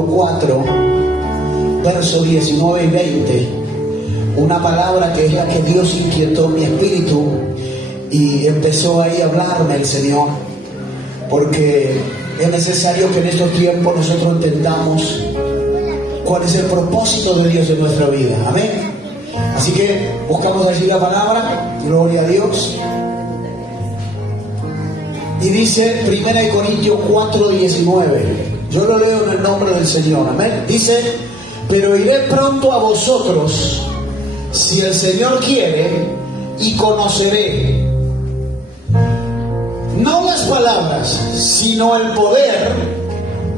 capítulo 4, versos 19 y 20, una palabra que es la que Dios inquietó mi espíritu y empezó ahí a hablarme el Señor, porque es necesario que en estos tiempos nosotros entendamos cuál es el propósito de Dios en nuestra vida. Amén. Así que buscamos allí la palabra, gloria a Dios. Y dice 1 Corintios 4:19. Yo lo leo en el nombre del Señor. Amén. Dice: pero iré pronto a vosotros, si el Señor quiere, y conoceré no las palabras, sino el poder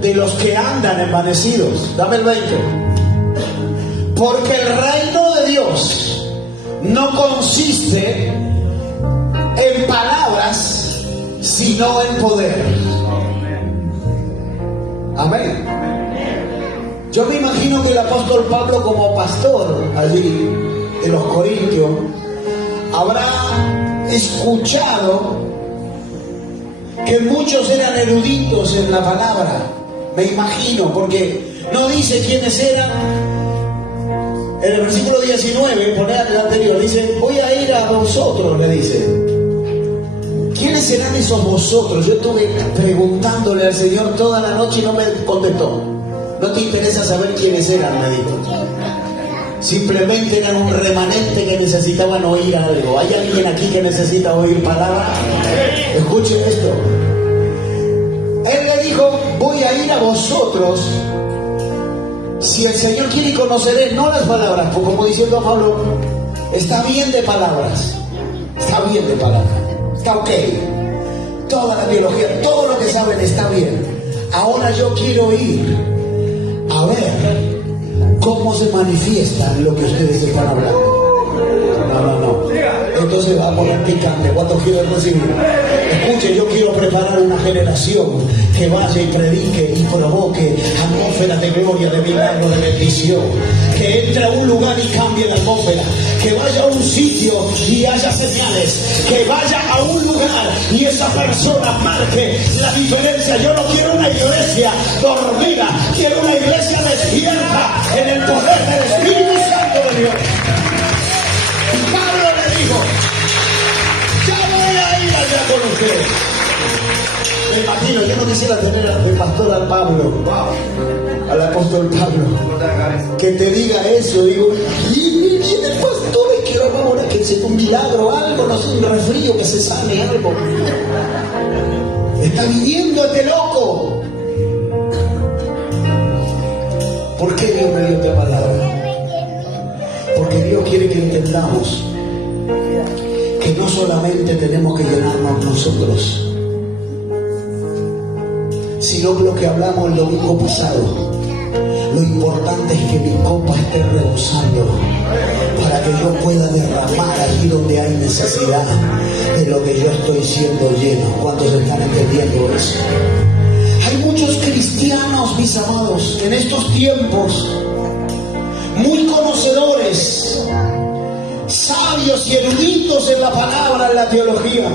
de los que andan envanecidos. Dame el 20. Porque el reino de Dios no consiste en palabras, sino en poder. Amén. Yo me imagino que el apóstol Pablo, como pastor allí en los Corintios, habrá escuchado que muchos eran eruditos en la palabra. Me imagino, porque no dice quiénes eran. En el versículo 19, poner el anterior, dice: voy a ir a vosotros, le dice. ¿Quiénes serán esos vosotros? Yo estuve preguntándole al Señor toda la noche y no me contestó. No te interesa saber quiénes eran, me dijo. Simplemente eran un remanente que necesitaban oír algo. ¿Hay alguien aquí que necesita oír palabra? Escuchen esto. Él le dijo: voy a ir a vosotros, si el Señor quiere, y conoceré no las palabras, pues como diciendo a Pablo, está bien de palabras, está bien de palabras, está ok, toda la biología, todo lo que saben está bien. Ahora yo quiero ir a ver cómo se manifiesta lo que ustedes están hablando. No. Entonces va a poner picante. ¿Cuántos quieren recibir? Escuche, yo quiero preparar una generación que vaya y predique y provoque atmósferas de gloria, de milagro, de bendición. Que entre a un lugar y cambie la atmósfera. Que vaya a un sitio y haya señales. Que vaya a un lugar y esa persona marque la diferencia. Yo no quiero una iglesia dormida. Quiero una iglesia despierta en el poder del Espíritu Santo de Dios. Pablo le dijo: ya voy a ir allá con ustedes. Me imagino, yo no quisiera tener de pastor al Pablo, al apóstol Pablo, que te diga eso. Digo, y viene el pastor y quiero ahora que sea un milagro, algo, no sé, un resfrío, que se sane algo. Está viviendo este loco. ¿Por qué Dios me dio esta palabra? Porque Dios quiere que entendamos que no solamente tenemos que llenarnos nosotros, sino lo que hablamos el domingo pasado. Lo importante es que mi copa esté rebosando para que yo pueda derramar allí donde hay necesidad de lo que yo estoy siendo lleno. ¿Cuántos están entendiendo eso? Hay muchos cristianos, mis amados, en estos tiempos, muy conocedores, sabios y eruditos en la palabra, en la teología,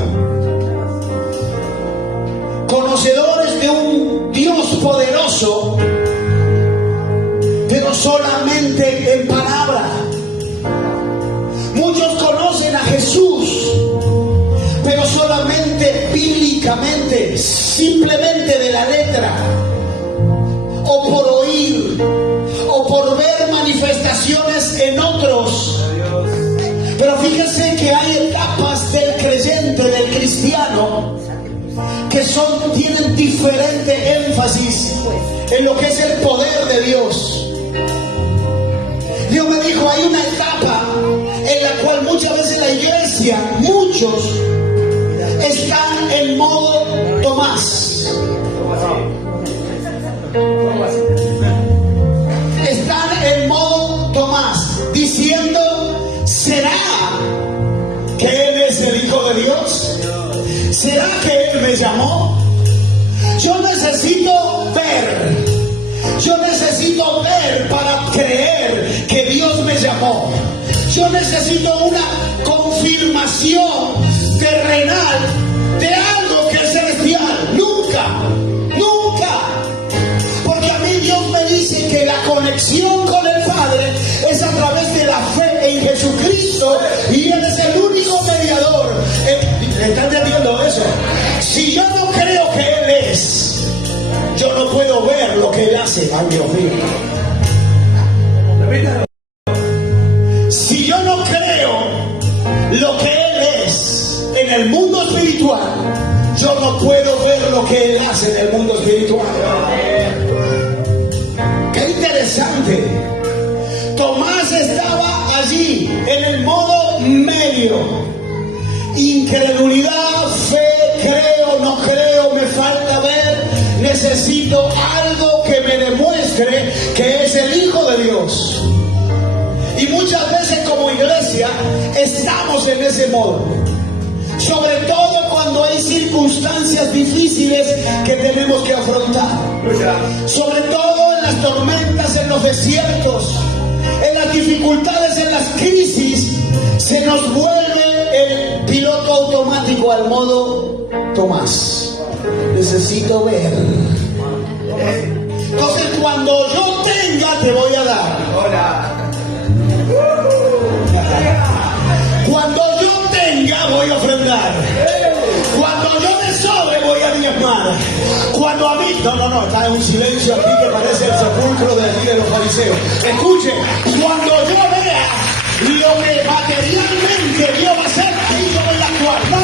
conocedores de un Dios poderoso, pero solamente en palabra. Muchos conocen a Jesús, pero solamente bíblicamente, simplemente de la letra, o por oír, o por ver manifestaciones en otros. Pero fíjense que hay etapas del creyente, del cristiano, que tienen diferente énfasis en lo que es el poder de Dios. Dios me dijo, hay una etapa en la cual muchas veces la iglesia, muchos, están en modo Tomás. Están en modo Tomás, diciendo, ¿será que Él es el Hijo de Dios? ¿Será que Él me llamó? Yo necesito ver. Yo necesito ver para creer que Dios me llamó. Yo necesito una confirmación terrenal de algo que es celestial. Nunca. Porque a mí Dios me dice conexión con el Padre es a través de la fe en Jesucristo, y Él es el único mediador. ¿Están entendiendo eso? Si yo no creo que Él es, yo no puedo ver lo que Él hace. Ay, Dios mío. Si yo no creo lo que Él es en el mundo espiritual, yo no puedo ver lo que Él hace en el mundo espiritual. Qué interesante. Tomás estaba allí en el modo medio. Incredulidad, fe, creo, no creo, me falta ver, necesito algo que me demuestre que es el Hijo de Dios. Y muchas veces como iglesia estamos en ese modo. Sobre todo cuando hay circunstancias difíciles que tenemos que afrontar. Sobre todo en las tormentas, en los desiertos, en las dificultades, en las crisis, se nos vuelve el piloto automático al modo Tomás. Necesito ver. Entonces cuando yo tenga te voy a dar. Cuando yo tenga voy a ofrendar. Cuando yo me sobre voy a diezmar. Cuando a mí... No, está en un silencio aquí que parece el sepulcro de aquí de los fariseos. Escuchen, cuando yo vea lo que materialmente Dios va a hacer, ahí yo voy a actuar. No.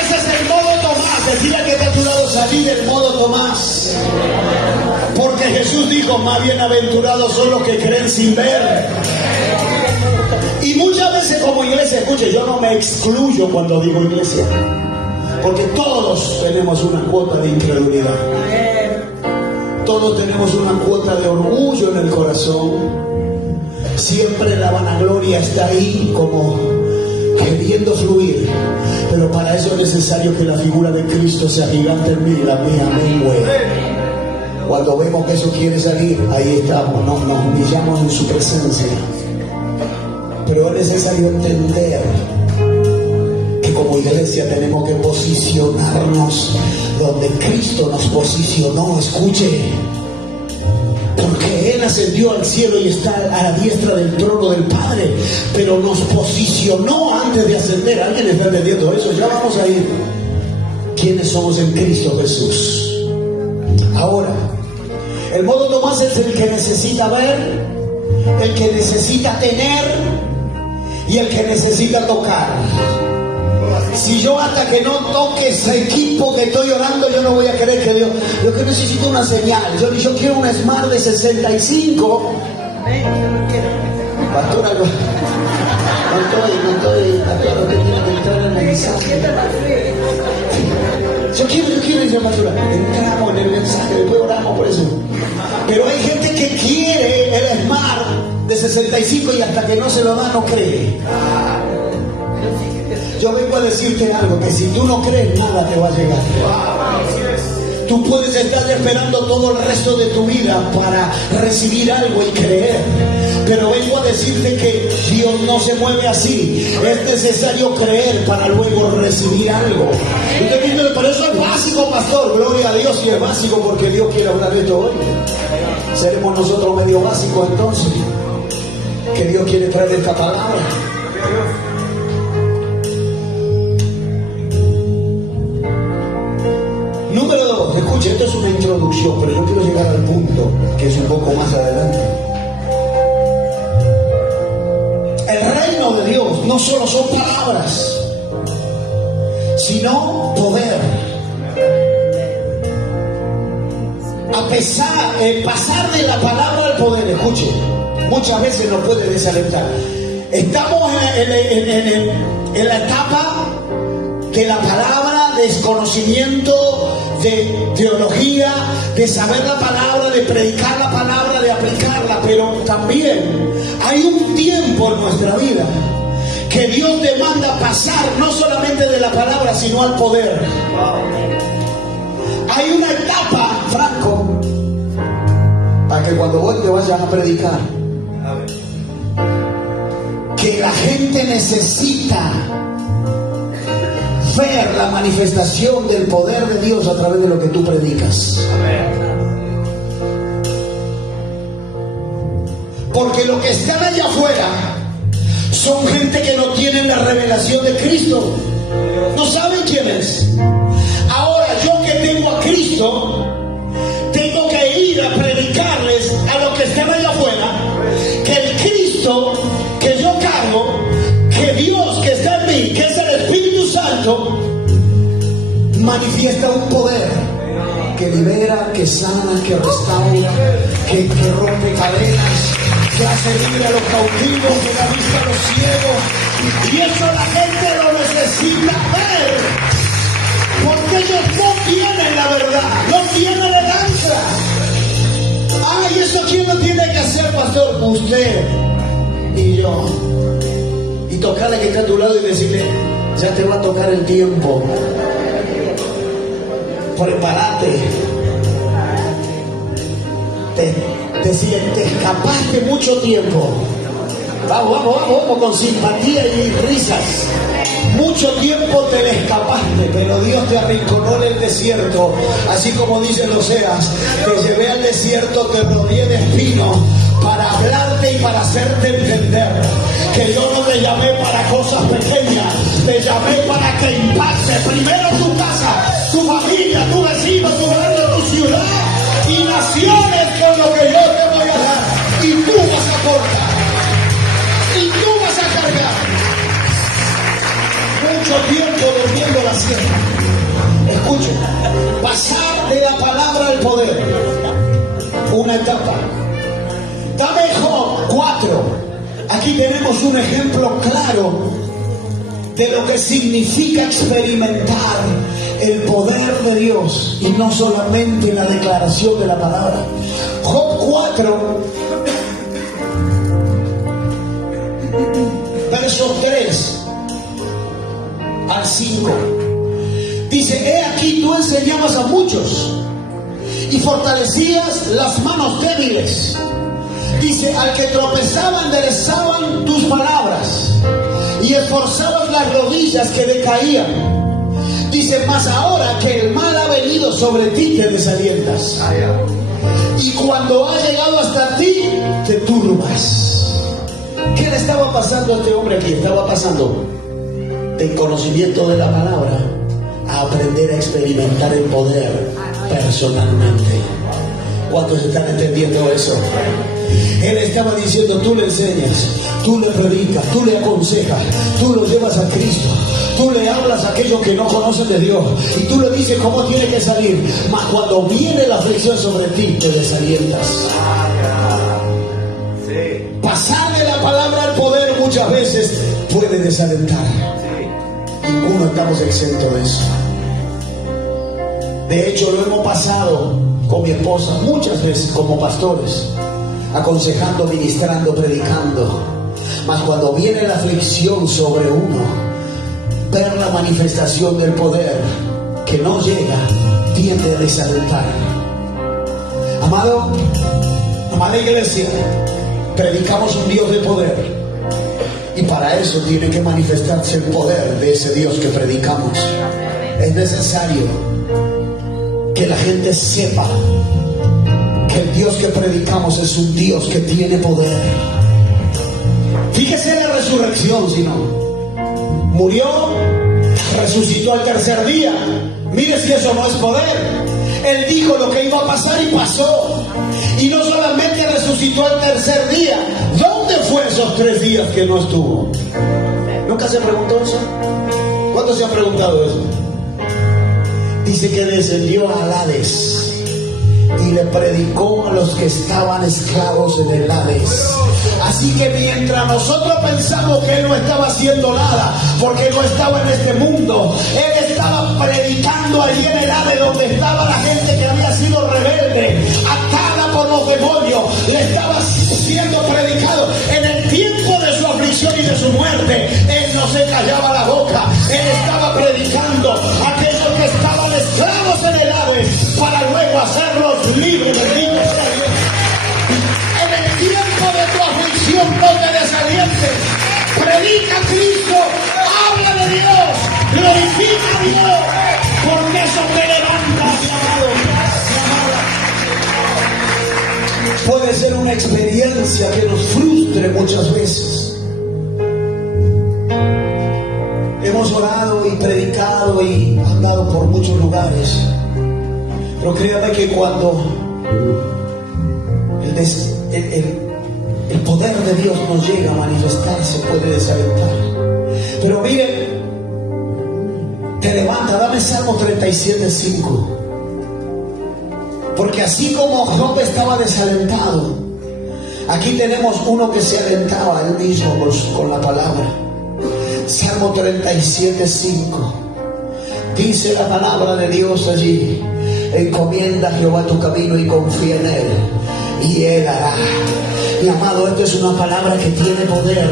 Ese es el modo Tomás. Decía que está a tu lado, salir del modo Tomás. Porque Jesús dijo, más bienaventurados son los que creen sin ver. Y muchas veces como iglesia, escuche, yo no me excluyo cuando digo iglesia, porque todos tenemos una cuota de incredulidad. Todos tenemos una cuota de orgullo en el corazón. Siempre la vanagloria está ahí como queriendo fluir. Pero para eso es necesario que la figura de Cristo sea gigante en mí, la mía mengue. Cuando vemos que eso quiere salir, ahí estamos, nos humillamos en su presencia. Pero es necesario entender que como iglesia tenemos que posicionarnos donde Cristo nos posicionó. Escuche, porque Él ascendió al cielo y está a la diestra del trono del Padre, pero nos posicionó antes de ascender. ¿Alguien está entendiendo eso? Ya vamos a ir. ¿Quiénes somos en Cristo Jesús? Ahora, el modo Tomás es el que necesita ver, el que necesita tener y el que necesita tocar. Si yo hasta que no toque ese equipo que estoy orando, yo no voy a creer que Dios. Yo que necesito una señal. Yo quiero un Smart de 65. Pastora, no estoy claro que tiene que entrar en el mensaje. Yo quiero decir, pastora, entramos en el mensaje, después oramos por eso. Pero hay gente que quiere el Smart de 65 y hasta que no se lo da no cree. Yo vengo a decirte algo, que si tú no crees, nada te va a llegar. Tú puedes estar esperando todo el resto de tu vida para recibir algo y creer, pero vengo a decirte que Dios no se mueve así. Es necesario creer para luego recibir algo. Usted dice, pero eso es básico, pastor. Gloria a Dios, si es básico, porque Dios quiere hablar de esto hoy. Seremos nosotros medio básicos entonces, que Dios quiere traer esta palabra. Número 2, escuche, esto es una introducción, pero yo quiero llegar al punto que es un poco más adelante. El reino de Dios no solo son palabras, sino poder. Pasar de la palabra al poder, escuche, muchas veces nos puede desalentar. Estamos en la etapa de la palabra, desconocimiento, de teología, de saber la palabra, de predicar la palabra, de aplicarla, pero también hay un tiempo en nuestra vida que Dios demanda pasar no solamente de la palabra, sino al poder. Hay una etapa, Franco, para que cuando vos te vayas a predicar, que la gente necesita ver la manifestación del poder de Dios a través de lo que tú predicas. Porque los que están allá afuera son gente que no tienen la revelación de Cristo. No saben quién es. Ahora yo que tengo a Cristo, tengo que ir a predicarles a los que están allá afuera que el Cristo que yo cargo, que Dios que está en mí, que es el Espíritu Santo, manifiesta un poder que libera, que sana, que restaura, que rompe cadenas, que hace libre a los cautivos, que da vista a los ciegos. Y eso la gente lo necesita ver, porque ellos no tienen la verdad, no tienen elegancia. ¿Y eso quién lo tiene que hacer, pastor? Usted y yo. Y tocarle que está a tu lado y decirle: ya te va a tocar el tiempo. Prepárate. Te escapaste mucho tiempo. Vamos con simpatía y risas. Mucho tiempo te le escapaste, pero Dios te arrinconó en el desierto. Así como dicen los Oseas: te llevé al desierto, te rodeé de espinos para hablarte y para hacerte entender que yo no te llamé para cosas pequeñas, te llamé para que impacte primero tu casa, tu familia, tu vecino, tu barrio, tu ciudad y naciones con lo que yo te voy a dar. Y tú vas a cortar, y tú vas a cargar. Mucho tiempo durmiendo la sierra. Escuchen, pasar de la palabra al poder, una etapa. Dame Job 4. Aquí tenemos un ejemplo claro de lo que significa experimentar el poder de Dios y no solamente la declaración de la palabra. Job 4, versos 3 al 5. Dice: he aquí tú enseñabas a muchos y fortalecías las manos débiles. Dice: al que tropezaba enderezaban tus palabras y esforzabas las rodillas que decaían. Dice: mas ahora que el mal ha venido sobre ti, te desalientas, y cuando ha llegado hasta ti, te turbas. ¿Qué le estaba pasando a este hombre aquí? Estaba pasando del conocimiento de la palabra a aprender a experimentar el poder personalmente. ¿Cuántos están entendiendo eso? Él estaba diciendo: tú le enseñas, tú le predicas, tú le aconsejas, tú lo llevas a Cristo, tú le hablas a aquellos que no conocen de Dios y tú le dices cómo tiene que salir. Mas cuando viene la aflicción sobre ti, te desalientas. Pasar de la palabra al poder muchas veces puede desalentar. Ninguno estamos exentos de eso. De hecho, lo hemos pasado con mi esposa muchas veces como pastores, aconsejando, ministrando, predicando. Mas cuando viene la aflicción sobre uno, ver la manifestación del poder que no llega tiende a desalentar. Amada iglesia, predicamos un Dios de poder, y para eso tiene que manifestarse el poder de ese Dios que predicamos. Es necesario que la gente sepa que el Dios que predicamos es un Dios que tiene poder. Fíjese en la resurrección, si no. Murió, resucitó al tercer día. Mire si eso no es poder. Él dijo lo que iba a pasar y pasó. Y no solamente resucitó al tercer día. ¿Dónde fue esos 3 días que no estuvo? ¿Nunca se preguntó eso? ¿Cuántos se han preguntado eso? Dice que descendió a Hades y le predicó a los que estaban esclavos en el Hades. Así que mientras nosotros pensamos que Él no estaba haciendo nada, porque no estaba en este mundo, Él estaba predicando allí en el Hades, donde estaba la gente que había sido rebelde, atada por los demonios. Le estaba siendo predicado en el tiempo de su aflicción y de su muerte. Él no se callaba la boca. Él estaba predicando a aquellos que estaban esclavos en el Hades, para luego hacerlos libres, benditos sea Dios. En el tiempo de tu aflicción no te desalientes. Predica a Cristo, habla de Dios, glorifica a Dios, porque eso te levanta, mi amado, mi amada. Puede ser una experiencia que nos frustre muchas veces. Hemos orado y predicado y andado por muchos lugares, pero créame que cuando el poder de Dios nos llega a manifestar, se puede desalentar. Pero miren, te levanta, dame Salmo 37:5. Porque así como Job estaba desalentado, aquí tenemos uno que se alentaba él mismo con la palabra. Salmo 37:5. Dice la palabra de Dios allí: encomienda a Jehová tu camino y confía en él, y él hará. Mi amado, esto es una palabra que tiene poder,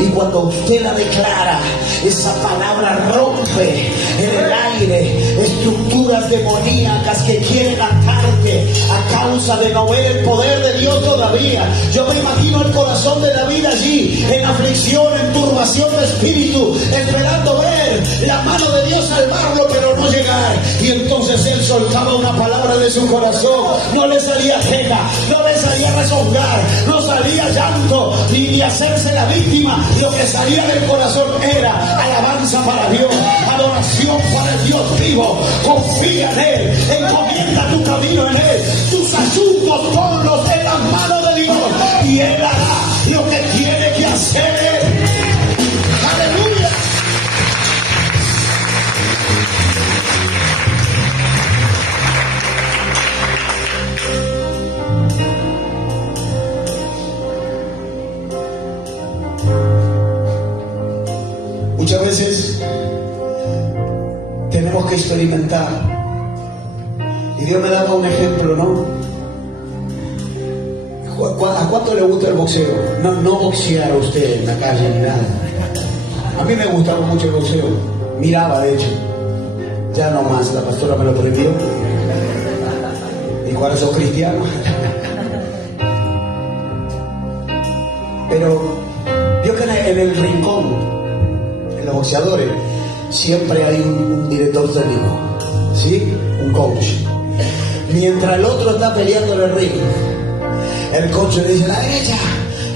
y cuando usted la declara, esa palabra rompe en el aire estructuras demoníacas que quieren atarte a causa de no ver el poder de Dios todavía. Yo me imagino el corazón de David allí, en aflicción, en turbación de espíritu, esperando ver la mano de Dios salvarlo, pero no llegar. Y entonces él soltaba una palabra de su corazón. No le salía queja, no le salía rezongar, no salía llanto ni hacerse la víctima. Lo que salía del corazón era alabanza para Dios, adoración para el Dios vivo. Confía en él, encomienda tu camino en él, tus asuntos ponlos en las manos de Dios, y él hará lo que tiene que hacer. Aleluya. Muchas veces tenemos que experimentar, y Dios me daba un ejemplo, ¿no? ¿A cuánto le gusta el boxeo? No boxear a usted en la calle ni nada. A mí me gustaba mucho el boxeo, miraba de hecho, ya no más, la pastora me lo prohibió. Dijo: ahora sos cristiano. Pero yo que en el rincón, los boxeadores, siempre hay un director técnico, ¿sí? Un coach. Mientras el otro está peleando en el ring, el coach le dice: la derecha,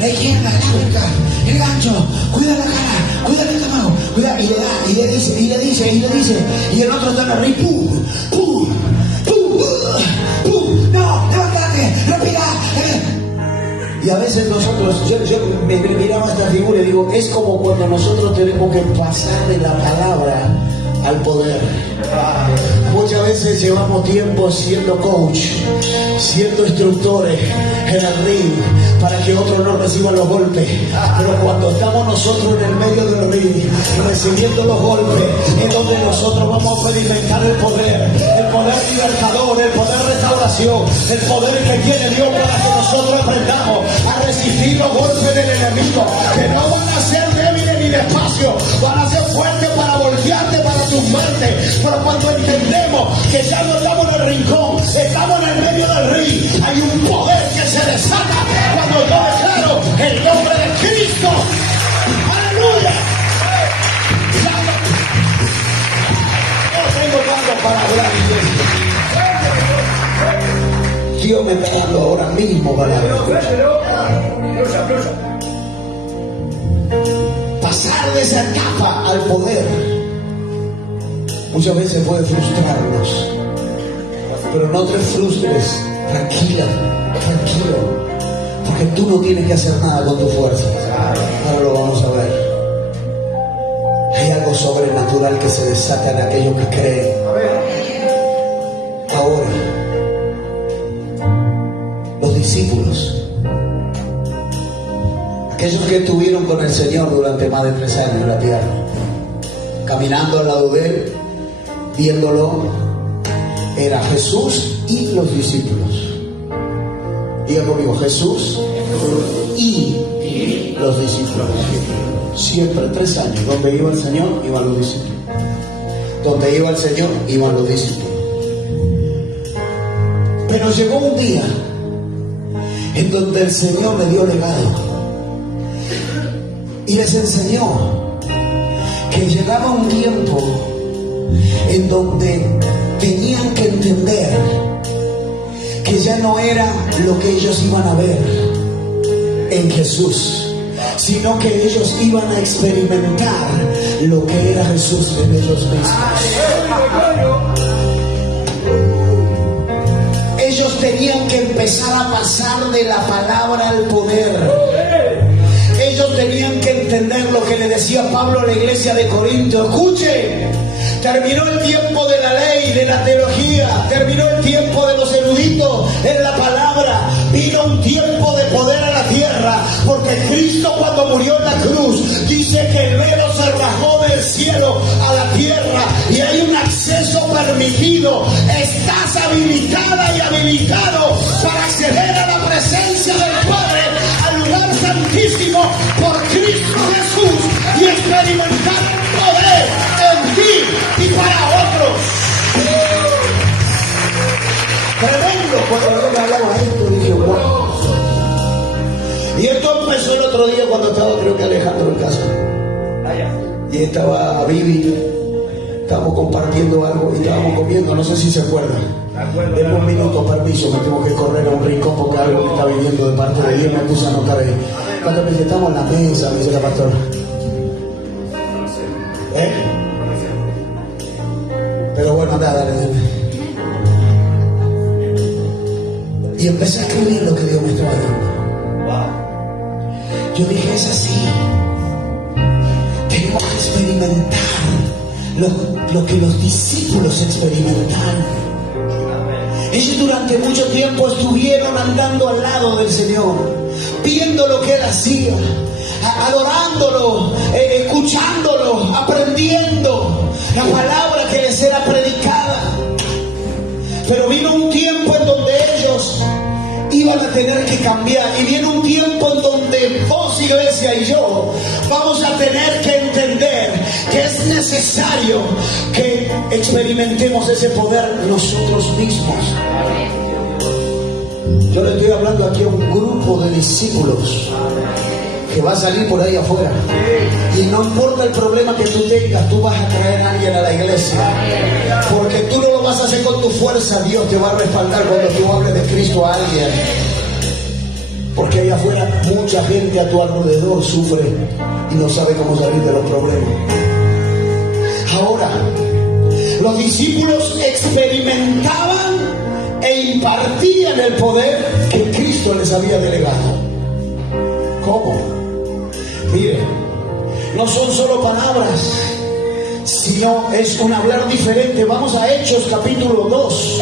la izquierda, la brinca, el gancho, cuida la cara, cuida el estómago, cuida, y le da, y le dice, y el otro está en el ring: pum, pum, pum, pum, no, levántate, respira. Y a veces nosotros, yo me miraba esta figura y digo, es como cuando nosotros tenemos que pasar de la palabra al poder. Muchas veces llevamos tiempo siendo coach, siendo instructores en el ring para que otros no reciban los golpes, pero cuando estamos nosotros en el medio del ring recibiendo los golpes, es donde nosotros vamos a experimentar el poder libertador, el poder restauración, el poder que tiene Dios para que nosotros aprendamos a resistir los golpes del enemigo, que no van a ser débiles ni despacio, van a ser fuertes para voltearte, para tumbarte. Pero cuando entendemos que ya no estamos en el rincón, estamos en el medio del ring, hay un poder que se desata cuando yo declaro el nombre de Cristo. ¡Aleluya! No tengo tanto para hablar. Dios me está dando ahora mismo para pasar de esa etapa al poder. Muchas veces puede frustrarnos, pero no te frustres, tranquilo, porque tú no tienes que hacer nada con tu fuerza. Ahora lo vamos a ver. Hay algo sobrenatural que se desata en aquellos que creen. Ahora, los discípulos, aquellos que estuvieron con el Señor durante más de 3 años en la tierra, caminando al lado de Él, viéndolo, era Jesús y los discípulos. Diga conmigo: Jesús y los discípulos. Siempre 3 años. Donde iba el Señor, iban los discípulos. Donde iba el Señor, iban los discípulos. Pero llegó un día en donde el Señor le dio legado y les enseñó que llegaba un tiempo en donde tenían que entender que ya no era lo que ellos iban a ver en Jesús, sino que ellos iban a experimentar lo que era Jesús en ellos mismos. Ellos tenían que empezar a pasar de la palabra al poder. Ellos tenían que entender lo que le decía Pablo a la iglesia de Corinto. Escuche, terminó el tiempo de la ley, de la teología, terminó el tiempo de los eruditos en la palabra. Vino un tiempo de poder a la tierra, porque Cristo, cuando murió en la cruz, dice que el velo se rasgó del cielo a la tierra y hay un acceso permitido. Estás habilitada y habilitado para acceder a la presencia del Padre, al lugar santísimo, por Cristo Jesús, y experimentar el poder en ti y para otros. Tremendo. Cuando yo me hablaba esto, dije, wow. Y esto empezó el otro día cuando estaba, creo que Alejandro en casa. Y estaba Vivi, estábamos compartiendo algo y estábamos comiendo, no sé si se acuerdan. Denme un minuto, permiso, me tengo que correr a un rincón porque algo me está viniendo de parte de Dios, me puse a anotar ahí. Cuando me dice, estamos en la mesa, me dice la pastora. Pero bueno, nada, dale. Y empecé a escribir lo que Dios me estaba dando. Yo dije, es así. Tenemos que experimentar lo que los discípulos experimentaron. Ellos durante mucho tiempo estuvieron andando al lado del Señor, viendo lo que Él hacía, adorándolo, escuchándolo, aprendiendo la palabra que les era predicada. Pero vino un tiempo en donde ellos iban a tener que cambiar, y viene un tiempo en donde vos, iglesia, y yo vamos a tener que entender que es necesario que experimentemos ese poder nosotros mismos. Yo le estoy hablando aquí a un grupo de discípulos que va a salir por ahí afuera, y no importa el problema que tú tengas, tú vas a traer a alguien a la iglesia, porque tú no lo vas a hacer con tu fuerza. Dios te va a respaldar cuando tú hables de Cristo a alguien, porque allá afuera mucha gente a tu alrededor sufre y no sabe cómo salir de los problemas. Ahora, los discípulos experimentaban e impartían el poder que Cristo les había delegado. ¿Cómo? Mire, no son solo palabras, sino es un hablar diferente. Vamos a Hechos capítulo 2.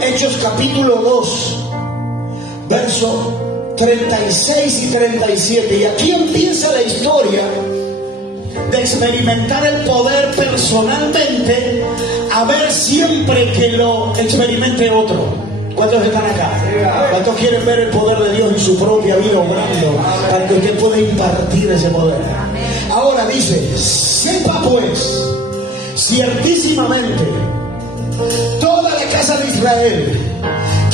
Hechos capítulo 2, verso 36 y 37. Y aquí empieza la historia de experimentar el poder personalmente, a ver siempre que lo experimente otro. ¿Cuántos están acá? ¿Cuántos quieren ver el poder de Dios en su propia vida obrando para que usted pueda impartir ese poder? Ahora dice, sepa pues ciertísimamente toda la casa de Israel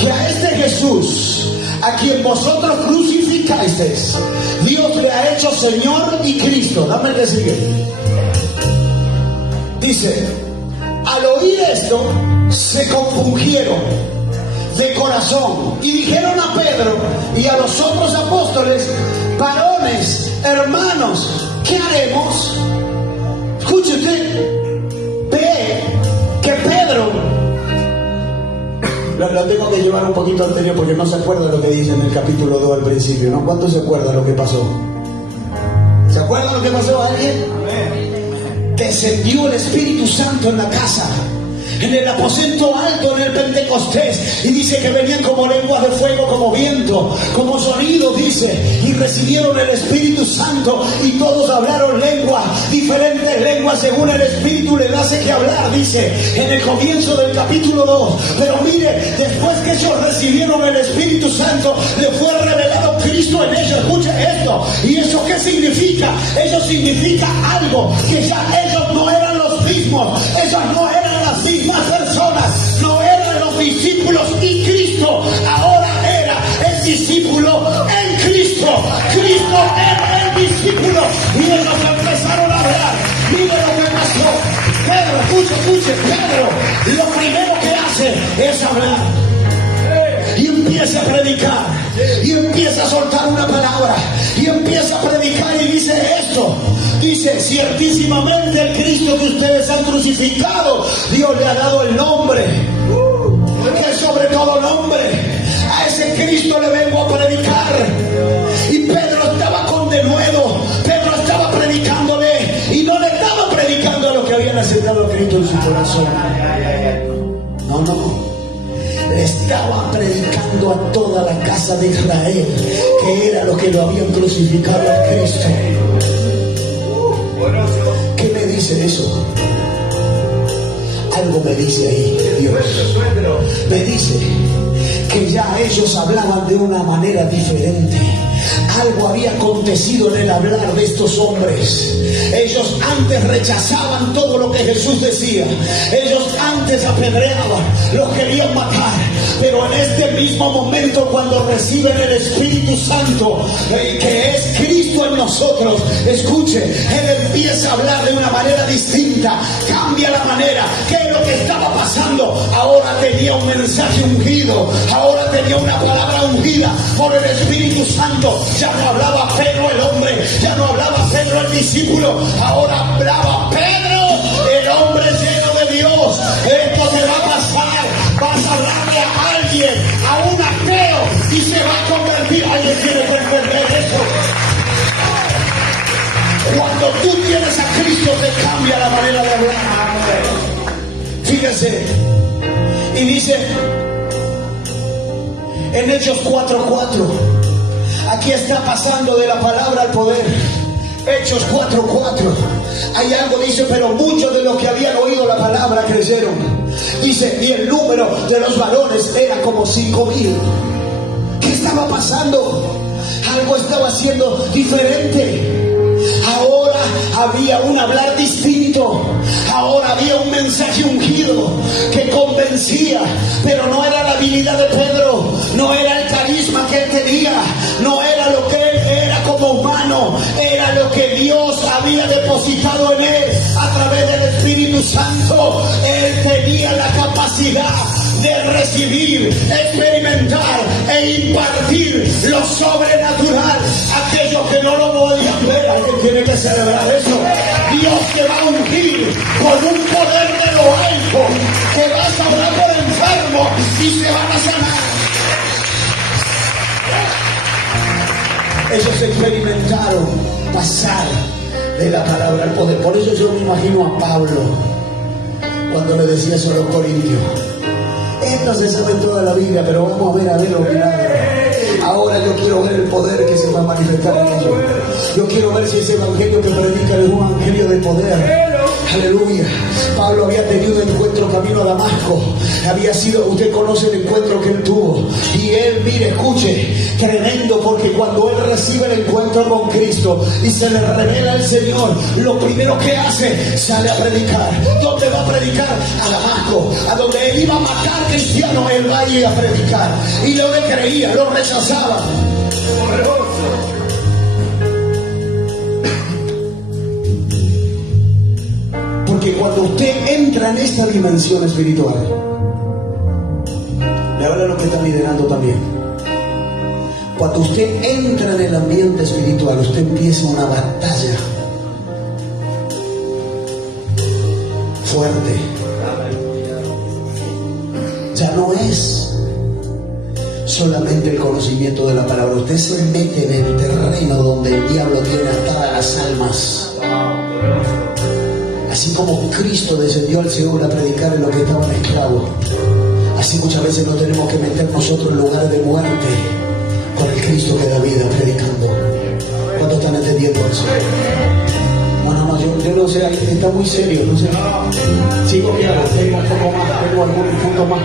que a este Jesús, a quien vosotros crucificasteis, Dios le ha hecho Señor y Cristo. Dame el que sigue. Dice, al oír esto se compungieron de corazón y dijeron a Pedro y a los otros apóstoles, varones, hermanos, ¿qué haremos? Escuche usted, ve que Pedro, lo tengo que llevar un poquito anterior porque no se acuerda lo que dice en el capítulo 2 al principio, ¿no? ¿Cuántos se acuerdan lo que pasó? ¿Se acuerdan lo que pasó a alguien? Descendió el Espíritu Santo en la casa, en el aposento alto, en el Pentecostés, y dice que venían como lenguas de fuego, como viento, como sonido, dice, y recibieron el Espíritu Santo, y todos hablaron lenguas, diferentes lenguas según el Espíritu les hace que hablar, dice, en el comienzo del capítulo 2. Pero mire, después que ellos recibieron el Espíritu Santo, le fue revelado Cristo en ellos. Escuche esto, ¿y eso qué significa? Eso significa algo, que ya ellos no eran los mismos, ellos no eran las mismas personas, no eran los discípulos y Cristo ahora era el discípulo en Cristo, Cristo era el discípulo, y ellos empezaron a hablar. Mire lo que pasó. Pedro, escuche, Pedro lo primero que hace es hablar. empieza a predicar, y empieza a soltar una palabra, y empieza a predicar y dice esto. Dice, ciertísimamente el Cristo que ustedes han crucificado, Dios le ha dado el nombre, que es sobre todo nombre. A ese Cristo le vengo a predicar. Y Pedro estaba con denuedo, Pedro estaba predicándole, y no le estaba predicando a los que habían aceptado a Cristo en su corazón. No. Le estaba predicando a toda la casa de Israel, que era lo que lo habían crucificado a Cristo. ¿Qué me dice eso? Algo me dice ahí Dios. Me dice que ya ellos hablaban de una manera diferente. Algo había acontecido en el hablar de estos hombres. Ellos antes rechazaban todo lo que Jesús decía. Ellos antes apedreaban, los querían matar. Pero en este mismo momento, cuando reciben el Espíritu Santo, que es Cristo en nosotros, escuche, Él empieza a hablar de una manera distinta. Cambia la manera. ¿Qué es lo que estaba pasando? Ahora tenía un mensaje ungido. Ahora tenía una palabra ungida por el Espíritu Santo. Ya no hablaba Pedro el hombre, ya no hablaba Pedro el discípulo, ahora hablaba Pedro el hombre lleno de Dios. Esto te va a pasar, vas a hablarle a alguien, a un ateo, y se va a convertir. ¿Alguien tiene que entender eso? Cuando tú tienes a Cristo te cambia la manera de hablar. Fíjese, y dice en Hechos 4:4, aquí está pasando de la palabra al poder. Hechos 4:4. Hay algo, dice, pero muchos de los que habían oído la palabra creyeron. Dice, y el número de los varones era como 5,000. ¿Qué estaba pasando? Algo estaba haciendo diferente. Ahora había un hablar distinto. Ahora había un mensaje ungido que convencía, pero no era la habilidad de Pedro, no era el carisma que él tenía, no era lo que él era como humano, era lo que Dios había depositado en él a través del Espíritu Santo. Él tenía la capacidad de recibir, experimentar e impartir lo sobrenatural a aquellos que no lo podían ver. Alguien tiene que celebrar eso. Dios te va a ungir con un poder de lo alto, que vas a orar por enfermos y se van a sanar. Ellos experimentaron pasar de la palabra al poder. Por eso yo me imagino a Pablo cuando le decía eso a los corintios. Esto se sabe en toda la Biblia, pero vamos a ver los milagros. Ahora yo quiero ver el poder que se va a manifestar en ellos. Yo quiero ver si ese evangelio que predica es un evangelio de poder. Aleluya. Pablo había tenido un encuentro camino a Damasco. Había sido, usted conoce el encuentro que él tuvo. Y él, mire, escuche, tremendo, porque cuando él recibe el encuentro con Cristo y se le revela el Señor, lo primero que hace, sale a predicar. ¿Dónde va a predicar? A Damasco. A donde él iba a matar cristianos, él va a ir a predicar. Y no le creía, lo rechazaba. Porque cuando usted entra en esta dimensión espiritual, le habla a los que están liderando también. Cuando usted entra en el ambiente espiritual, usted empieza una batalla fuerte. Ya no es solamente el conocimiento de la palabra. Usted se mete en el terreno donde el diablo tiene atadas las almas. Así como Cristo descendió al Seol a predicar en los que estaban esclavos, así muchas veces nos tenemos que meter nosotros en lugares de muerte con el Cristo que da vida predicando. ¿Cuántos están entendiendo eso? Bueno, no, yo no sé, está muy serio, no sé. Sigo que tengo un poco más, tengo algún punto más.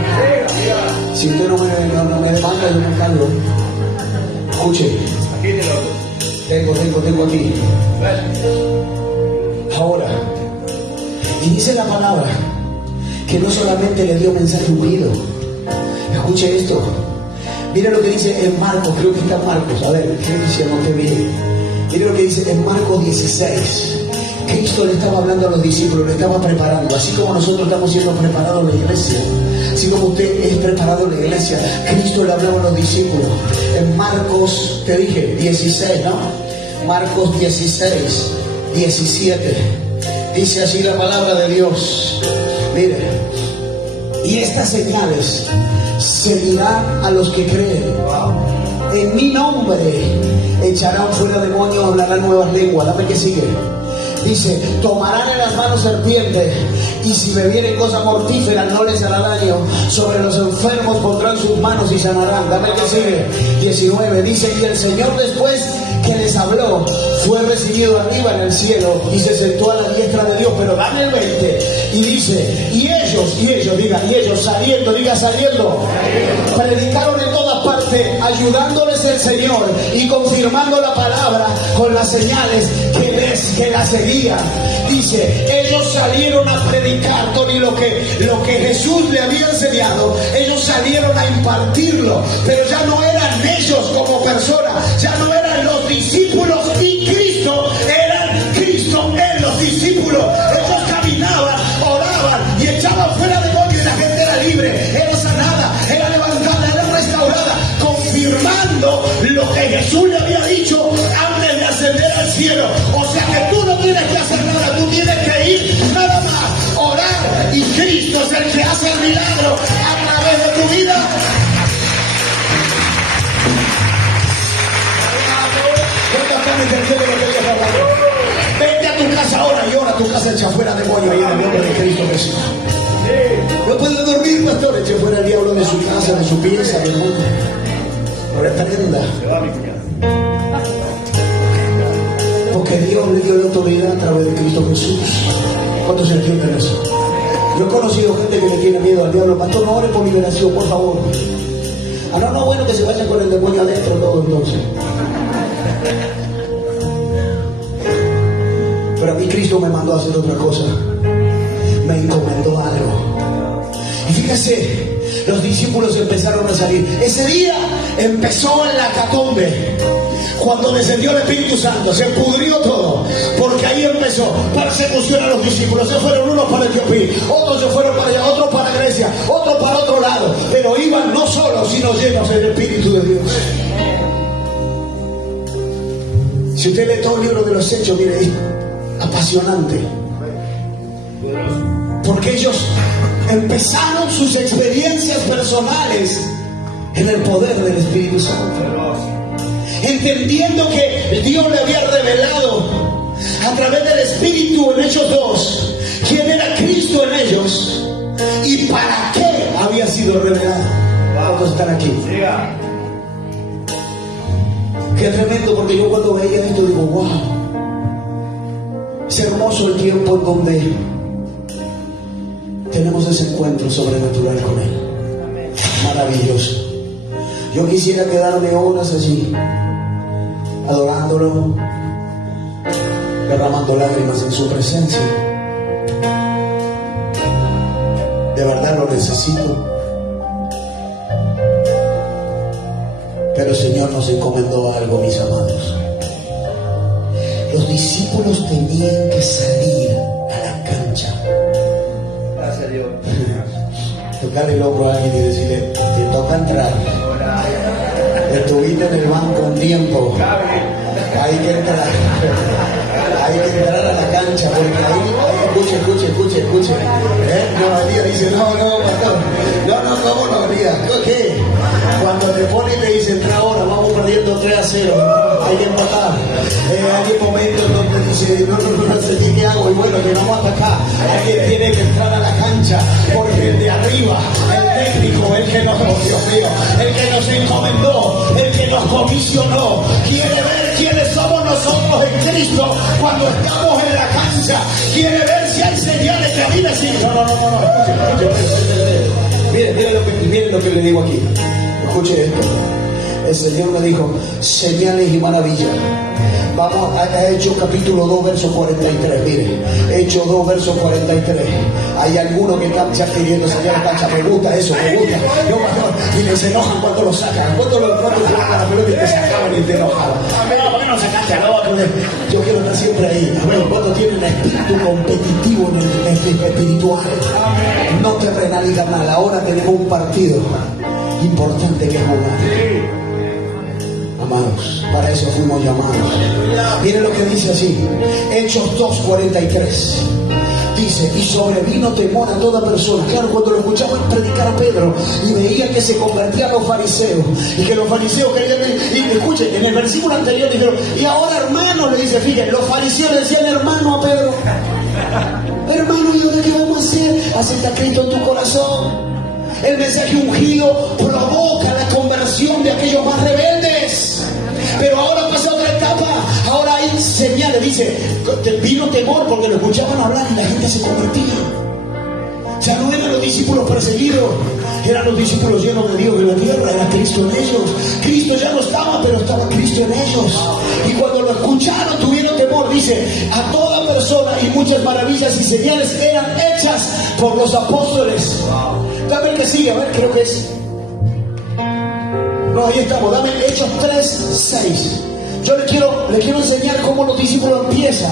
Si usted no me demanda, yo me cargo. Escuche. Tengo aquí. Ahora. Y dice la palabra que no solamente le dio mensaje ungido. Escuche esto. Mire lo que dice en Marcos, creo que está en Marcos. A ver, si anoté bien. Mire lo que dice en Marcos 16. Cristo le estaba hablando a los discípulos, le estaba preparando. Así como nosotros estamos siendo preparados en la iglesia, Así como usted es preparado en la iglesia, Cristo le hablaba a los discípulos. En Marcos, te dije, 16, ¿no? Marcos 16, 17. Dice así la palabra de Dios. Mire, y estas señales seguirán a los que creen. En mi nombre echarán fuera demonios, hablarán nuevas lenguas. Dame que sigue. Dice, tomarán en las manos serpientes, y si bebieren cosa mortífera no les hará daño. Sobre los enfermos pondrán sus manos y sanarán. Dame que sigue. 19. Dice, y el Señor, después que les habló, fue recibido arriba en el cielo y se sentó a la diestra de Dios. Pero dame el 20. Y dice, y ellos saliendo, predicaron en todas partes, ayudándoles el Señor y confirmando la palabra con las señales que la seguían. Dice, ellos salieron a predicar, Tony, lo que Jesús le había enseñado. Ellos salieron a impartirlo, pero ya no eran ellos como personas, ya no eran los discípulos y Cristo, eran Cristo en los discípulos. Ellos caminaban, oraban y echaban fuera demonios, y la gente era libre, era sanada, era levantada, era restaurada, confirmando lo que Jesús le había dicho antes de ascender al cielo. O sea que tú no tienes que hacer nada, tú tienes que ir nada más, orar, y Cristo es el que hace el milagro a través de tu vida. Vete a tu casa ahora y ora a tu casa, echa fuera demonio ahí en el nombre de Cristo Jesús. No puede dormir, pastor, eche fuera el diablo de su casa, de su pieza, del mundo. Ahora está tremenda. Porque Dios le dio la autoridad a través de Cristo Jesús. ¿Cuántos entienden eso? Yo he conocido gente que le tiene miedo al diablo. Pastor, no ore por liberación, por favor. Ah, no, bueno, que se vaya con el demonio adentro todo entonces. Pero a mí Cristo me mandó a hacer otra cosa. Me encomendó algo. Y fíjese, los discípulos empezaron a salir. Ese día empezó en la hecatombe. Cuando descendió el Espíritu Santo, se pudrió todo, porque ahí empezó persecución a los discípulos. Se fueron unos para Etiopía, otros se fueron para allá, otros para Grecia, otros para otro lado, pero iban no solos, sino llenos del Espíritu de Dios. Si usted lee todo el libro de los Hechos, mire, es apasionante, porque ellos empezaron sus experiencias personales en el poder del Espíritu Santo, entendiendo que Dios le había revelado a través del Espíritu en Hechos 2 quién era Cristo en ellos y para qué había sido revelado. Vamos a estar aquí. Qué tremendo, porque yo cuando veía esto digo, wow, es hermoso el tiempo en donde tenemos ese encuentro sobrenatural con Él. Maravilloso. Yo quisiera quedarme horas allí, adorándolo, derramando lágrimas en su presencia. De verdad lo necesito. Pero el Señor nos encomendó algo, mis amados. Los discípulos tenían que salir a la cancha. Gracias a Dios. Tocarle el hombro a alguien y decirle, te toca entrar. Estuviste en el banco un tiempo. Hay que entrar. Hay que entrar a la cancha, porque ahí escuche. No, María dice, no, pastor. No, ¿cómo no, María? ¿Qué? Cuando te pone y te dice, entra ahora, vamos perdiendo 3-0. Hay que empatar. Hay momentos donde dice, no sé qué hago, y bueno, que no vamos acá. Alguien tiene que entrar a la cancha, porque el de arriba, el técnico, el que nos, Dios mío, el que nos encomendó, el que nos comisionó, quiere ver quiénes somos nosotros en Cristo cuando estamos en la cancha. Quiere ver si hay señales que a mí decir, no, escuche. Miren lo que le digo aquí. Escuche esto. El Señor me dijo, señales y maravillas. Vamos a Hechos capítulo 2, verso 43. Mire, Hechos 2, verso 43. Hay algunos que están ya queriendo salir a la cancha. Me gusta eso, me gusta. No, pastor, y les enojan cuando lo sacan. Cuando juegan a la pelota y te sacaban y te enojaban. No, ¿por qué no sacan Te alaba con él. Yo quiero estar siempre ahí. Amén. Cuando tiene un espíritu competitivo en el espiritual. No te renal y carnal. Ahora tenemos un partido importante que jugar. Amados, para eso fuimos llamados. Miren lo que dice así. Hechos 2:43. Dice, y sobrevino temor a toda persona. Claro, cuando lo escuchaban predicar a Pedro y veía que se convertían los fariseos y que los fariseos querían, y escuchen, en el versículo anterior dijeron, y ahora hermano, le dice, fíjense, los fariseos le decían hermano a Pedro, hermano, ¿y ahora qué vamos a hacer? Acepta a Cristo en tu corazón. El mensaje ungido provoca la conversión de aquellos más rebeldes. Pero ahora pasa otra etapa. Ahora hay señales. Dice, vino temor porque lo escuchaban hablar y la gente se convertía. Ya no eran los discípulos perseguidos, eran los discípulos llenos de Dios en la tierra. Era Cristo en ellos. Cristo ya no estaba, pero estaba Cristo en ellos. Y cuando lo escucharon tuvieron temor. Dice, a toda persona, y muchas maravillas y señales eran hechas por los apóstoles. Dame el que sigue, a ver, creo que es. No, ahí estamos, dame Hechos 3:6. Yo le quiero enseñar cómo los discípulos empiezan.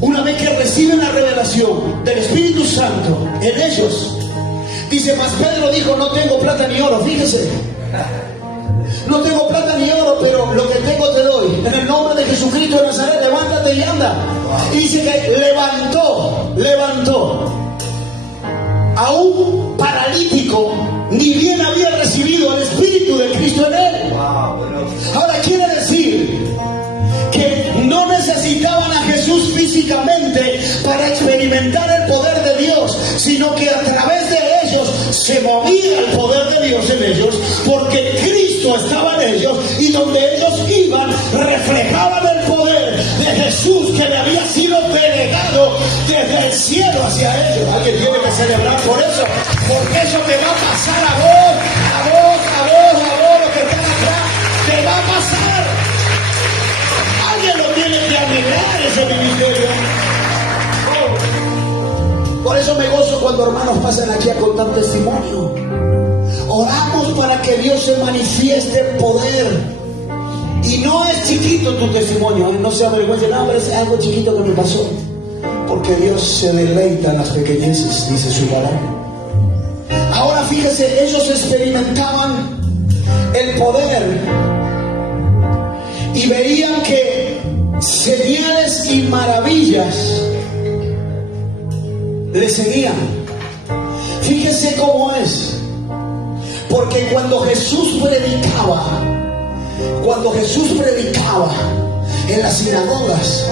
Una vez que reciben la revelación del Espíritu Santo en ellos. Dice, mas Pedro dijo, no tengo plata ni oro. Fíjese, no tengo plata ni oro, pero lo que tengo te doy. En el nombre de Jesucristo de Nazaret, levántate y anda. Y dice que levantó a un paralítico, ni bien había recibido el Espíritu de Cristo en él. Ahora quiere decir que no necesitaban a Jesús físicamente para experimentar el poder de Dios, sino que a través de ellos se movía el poder de Dios en ellos, porque Cristo estaba en ellos, y donde ellos iban reflejaban el poder de Jesús que le había sido delegado desde el cielo hacia ellos. Alguien tiene que celebrar por eso, porque eso te va a pasar a vos, los que están acá, te va a pasar. Alguien lo tiene que anhelar, ese ministerio. Por eso me gozo cuando hermanos pasan aquí a contar testimonio. Oramos para que Dios se manifieste en poder. Y no es chiquito tu testimonio, no se avergüence, no, pero es algo chiquito que me pasó. Porque Dios se deleita en las pequeñeces, dice su palabra. Ahora fíjese, ellos experimentaban el poder y veían que señales y maravillas le seguían. Fíjese cómo es, porque cuando Jesús predicaba en las sinagogas,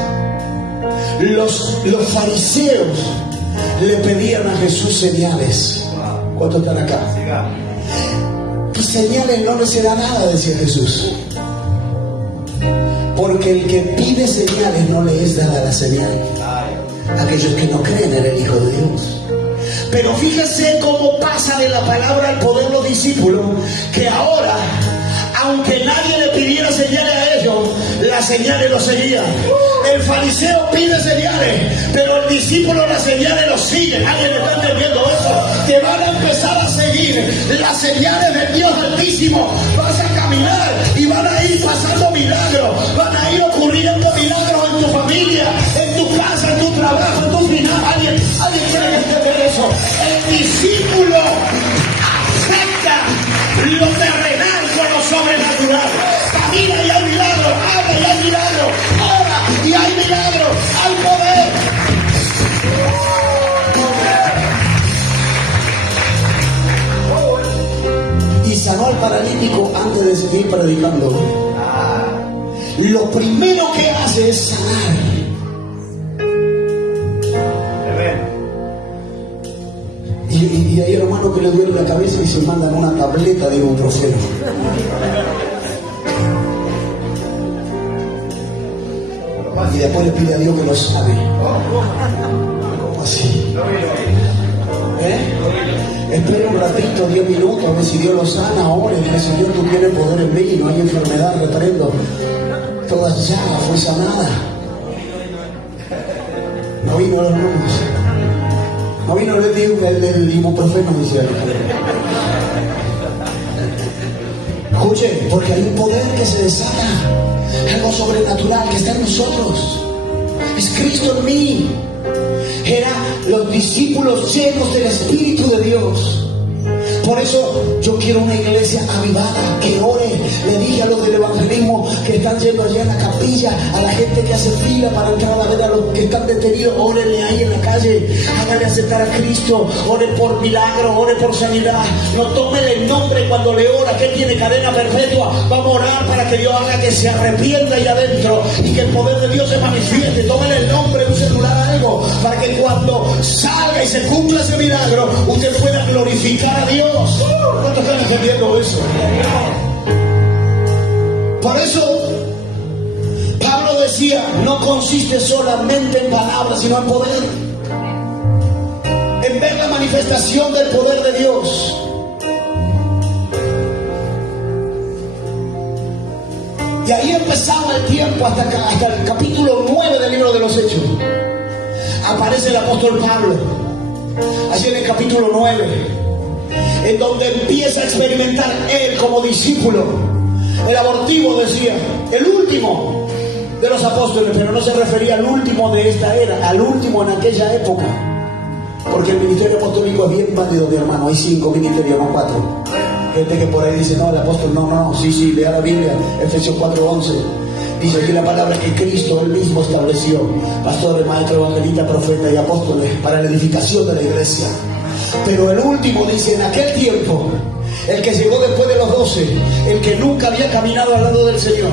los fariseos le pedían a Jesús señales. ¿Cuántos están acá? Y señales no les será nada, decía Jesús, porque el que pide señales no le es dada la señal a aquellos que no creen en el Hijo de Dios. Pero fíjese cómo pasa de la palabra al poder los discípulos, que ahora, aunque nadie le pidiera señales a ellos, las señales los seguían. El fariseo pide señales, pero el discípulo las señales los sigue. ¿Alguien está entendiendo eso? Te van a empezar a seguir las señales del Dios Altísimo. Vas a caminar y van a ir pasando milagros, van a ir ocurriendo milagros en tu familia, en tu casa, en tu trabajo, en tu final. ¿Alguien quiere entender eso? El discípulo acepta lo terrenal con lo sobrenatural. Camina y hay milagro, habla y hay milagro, ora y hay milagro, hay poder. Y sanó al paralítico antes de seguir predicando. Lo primero que hace es sanar. Y hay hermanos que le duele la cabeza y se mandan una tableta de ibuprofeno. Y después le pide a Dios que lo sane. ¿Cómo así? Espera un ratito, 10 minutos, a ver si Dios lo sana. Ore, que Señor, tú tienes poder en mí, no hay enfermedad, reprendo. Toda llaga fue sanada. No vino los hermanos. No vino el ibuprofeno, dice él. Escuche, porque hay un poder que se desata, algo sobrenatural que está en nosotros. Es Cristo en mí. Eran los discípulos llenos del Espíritu de Dios. Por eso yo quiero una iglesia avivada, que ore. Le dije a los del evangelismo que están yendo allá en la capilla, a la gente que hace fila para entrar a ver a los que están detenidos, órenle ahí en la calle, háganle aceptar a Cristo, ore por milagro, ore por sanidad. No tómele el nombre cuando le ora, que tiene cadena perpetua. Vamos a orar para que Dios haga que se arrepienta ahí adentro y que el poder de Dios se manifieste. Tómele el nombre de un celular, algo, para que cuando salga y se cumpla ese milagro, usted pueda glorificar a Dios. ¿Cuántos están entendiendo eso? Por eso Pablo decía, no consiste solamente en palabras, sino en poder, en ver la manifestación del poder de Dios. Y ahí empezaba el tiempo hasta el capítulo 9 del libro de los Hechos. Aparece el apóstol Pablo, así en el capítulo 9, en donde empieza a experimentar él como discípulo. El abortivo decía, el último de los apóstoles, pero no se refería al último de esta era, al último en aquella época, porque el ministerio apostólico es bien válido, mi hermano. Hay 5 ministerios, no 4. Gente que por ahí dice, no, el apóstol, no, sí, lea la Biblia, Efesios 4:11. Dice aquí la palabra que Cristo él mismo estableció pastores, maestros, evangelistas, profetas y apóstoles para la edificación de la iglesia. Pero el último dice, en aquel tiempo, el que llegó después de los 12, el que nunca había caminado al lado del Señor,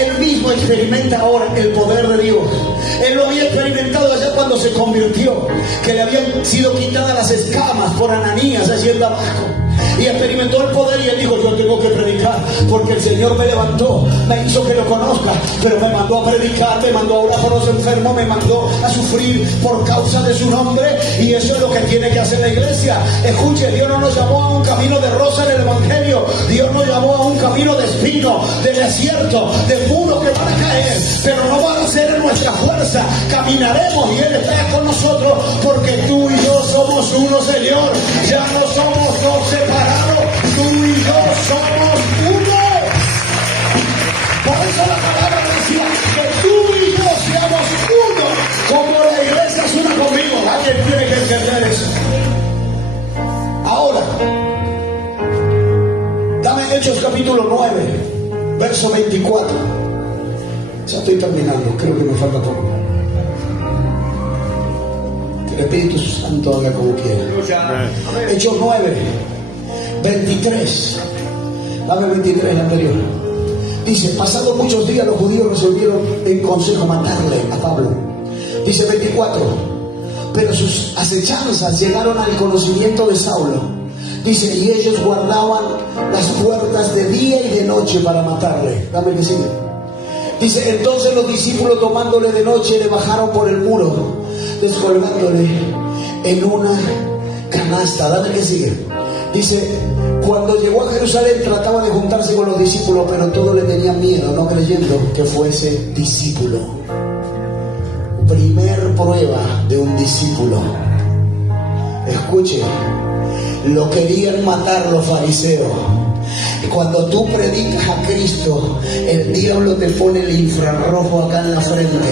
él mismo experimenta ahora el poder de Dios. Él lo había experimentado allá cuando se convirtió, que le habían sido quitadas las escamas por Ananías allí en Damasco. Y experimentó el poder y él dijo, yo tengo que predicar porque el Señor me levantó, me hizo que lo conozca, pero me mandó a predicar, me mandó a orar por los enfermos, me mandó a sufrir por causa de su nombre. Y eso es lo que tiene que hacer la iglesia. Escuche, Dios no nos llamó a un camino de rosa en el evangelio, Dios nos llamó a un camino de espino, de desierto, de muros que van a caer, pero no van a ser en nuestra fuerza. Caminaremos y Él está con nosotros, porque tú y yo somos uno, Señor. Ya no somos dos separados, tú y yo somos uno. Por eso la palabra decía que tú y yo seamos uno, como la iglesia es una conmigo. Alguien tiene que entender eso. Ahora, dame Hechos capítulo 9, verso 24. Ya estoy terminando, creo que me falta poco. Que el Espíritu Santo haga como quiera. Hechos 9, 23. Dame 23 el anterior. Dice, pasados muchos días los judíos resolvieron en consejo matarle a Pablo. Dice 24, pero sus acechanzas llegaron al conocimiento de Saulo. Dice, y ellos guardaban las puertas de día y de noche para matarle. Dame que sigue. Dice, entonces los discípulos tomándole de noche le bajaron por el muro, descolgándole en una canasta. Dame que sigue. Dice, cuando llegó a Jerusalén trataba de juntarse con los discípulos, pero todos le tenían miedo, no creyendo que fuese discípulo. Primer prueba de un discípulo. Escuche, lo querían matar los fariseos. Cuando tú predicas a Cristo, el diablo te pone el infrarrojo acá en la frente,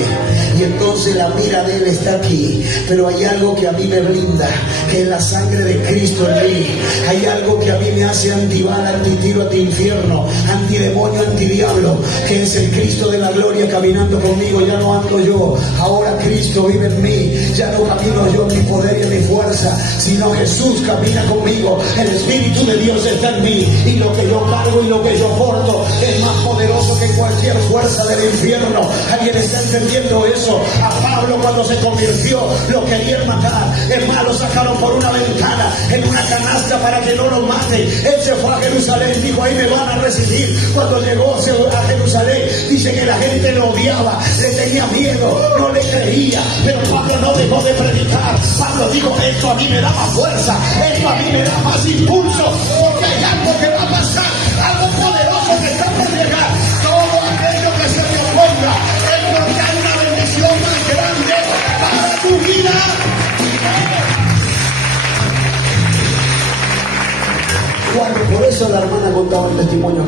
y entonces la mira de él está aquí. Pero hay algo que a mí me blinda, que es la sangre de Cristo en mí. Hay algo que a mí me hace antibala, antitiro, anti-infierno, antidemonio, antidiablo, que es el Cristo de la gloria caminando conmigo. Ya no ando yo, ahora Cristo vive en mí. Ya no camino yo en mi poder y en mi fuerza, sino Jesús camina conmigo. El Espíritu de Dios está en mí, y lo que yo cargo y lo que yo porto es más poderoso que cualquier fuerza del infierno. ¿Alguien está entendiendo eso? A Pablo, cuando se convirtió, lo querían matar. Es más, lo sacaron por una ventana en una canasta para que no lo maten. Él se fue a Jerusalén, dijo, ahí me van a recibir. Cuando llegó a Jerusalén, dice que la gente lo odiaba, le tenía miedo, no le creía. Pero Pablo no dejó de predicar. Pablo dijo, esto a mí me da más fuerza, esto a mí me da más impulso, porque hay algo que va a pasar, algo poderoso que está por llegar. Todo aquello que se te oponga es porque hay una bendición más grande para tu vida. Por eso la hermana contaba el testimonio.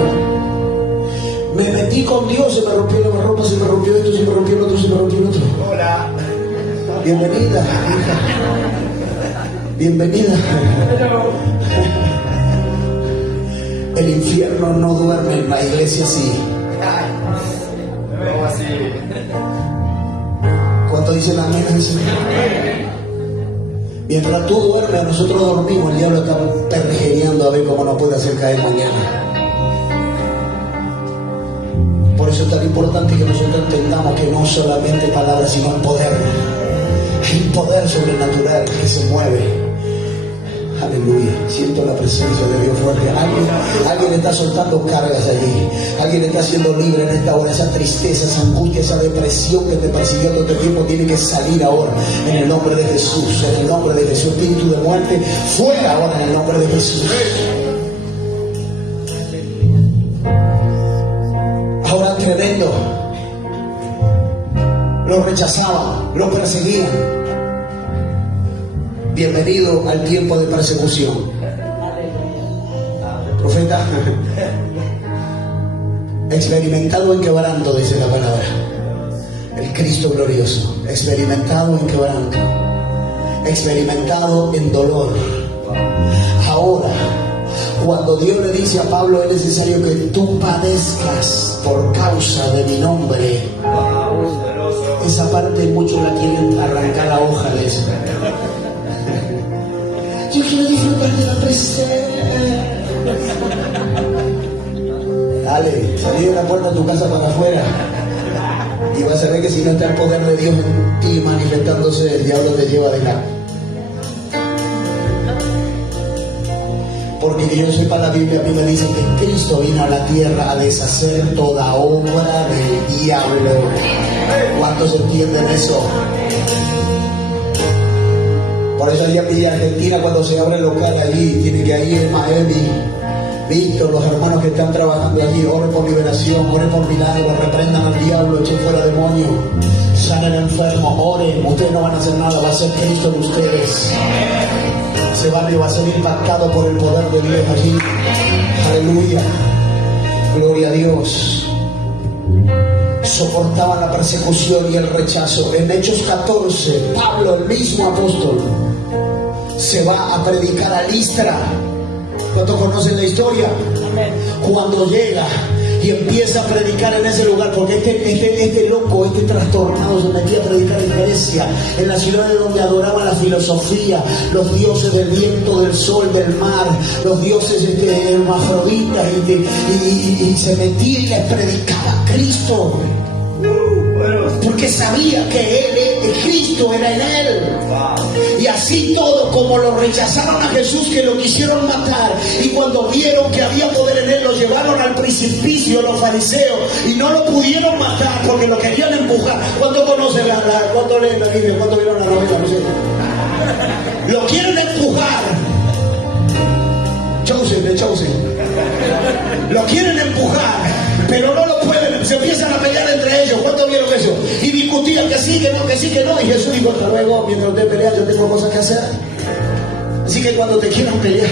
Me metí con Dios, se me rompió la ropa, se me rompió esto, se me rompió el otro, se me rompió el otro. Hola. Bienvenida, hija. Bienvenida. El infierno no duerme, en la iglesia sí. ¿Cómo así? ¿Cuánto dicen amén? Mientras tú duermes, nosotros dormimos, el diablo está pergeñando a ver cómo nos puede hacer caer mañana. Por eso es tan importante que nosotros entendamos que no solamente palabras, sino el poder. Hay un poder sobrenatural que se mueve. Aleluya, siento la presencia de Dios fuerte. Alguien está soltando cargas allí. Alguien está siendo libre en esta hora. Esa tristeza, esa angustia, esa depresión que te persiguió todo este tiempo tiene que salir ahora en el nombre de Jesús. En el nombre de Jesús, espíritu de muerte, fuera ahora en el nombre de Jesús. Ahora tremendo. Lo rechazaban, lo perseguían. Bienvenido al tiempo de persecución. Profeta, experimentado en quebranto, dice la palabra. El Cristo glorioso, experimentado en quebranto, experimentado en dolor. Ahora, cuando Dios le dice a Pablo, es necesario que tú padezcas por causa de mi nombre. Esa parte muchos la quieren arrancar a hoja de eso. Yo quiero disfrutar de la presencia. Dale, salí de la puerta de tu casa para afuera y vas a ver que si no está el poder de Dios en ti manifestándose, el diablo te lleva de acá. Porque que yo sepa la Biblia, a mí me dice que Cristo vino a la tierra a deshacer toda obra del diablo. ¿Cuántos entienden eso? Por eso allá en Argentina, cuando se abre el local allí, tiene que ir Maemi, Víctor, los hermanos que están trabajando allí, oren por liberación, oren por milagros, reprendan al diablo, echen fuera demonios, sanen enfermos, oren. Ustedes no van a hacer nada, va a ser Cristo en ustedes. Ese barrio va a ser impactado por el poder de Dios allí. Aleluya, gloria a Dios. Soportaban la persecución y el rechazo. En Hechos 14, Pablo, el mismo apóstol, se va a predicar a Listra. ¿Cuántos conocen la historia? Cuando llega y empieza a predicar en ese lugar, porque este loco, este trastornado se metía a predicar en Grecia, en las ciudades donde adoraban la filosofía, los dioses del viento, del sol, del mar, los dioses hermafroditas, y se metía y les predicaba a Cristo. Porque sabía que Cristo era en él. Y así todo, como lo rechazaron a Jesús, que lo quisieron matar, y cuando vieron que había poder en él, lo llevaron al precipicio los fariseos y no lo pudieron matar porque lo querían empujar. ¿Cuánto conocen cuánto leen la Biblia? ¿Cuánto vieron la novela? No sé. Lo quieren empujar. Chosen. Lo quieren empujar, pero no lo pueden. Se empiezan a pelear entre ellos. ¿Cuánto vieron eso? Y discutían que sí, que no, que sí, que no. Y Jesús dijo: hasta luego, mientras ustedes pelean, yo tengo cosas que hacer. Así que cuando te quieran pelear,